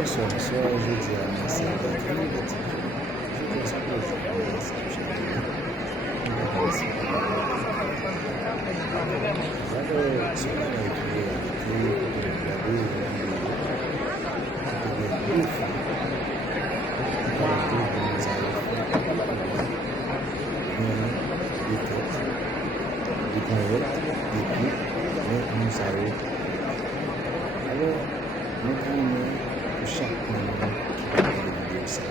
Pessoal, hoje é a nossa vida de as coisas alors, nous prenons pour chaque moment qui est de vidéo, ça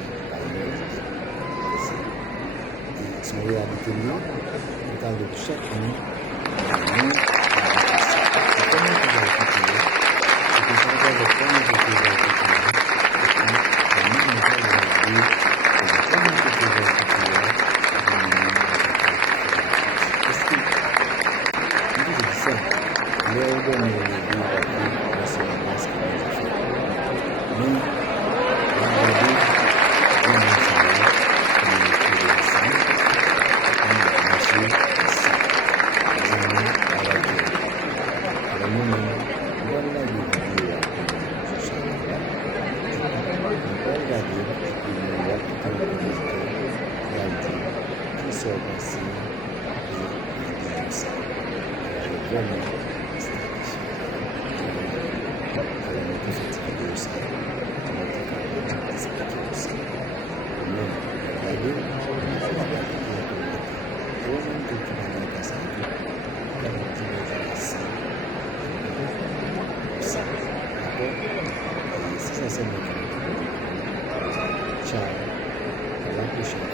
et son réalité, nous parlons de chaque année, nous ciao, alla prossima.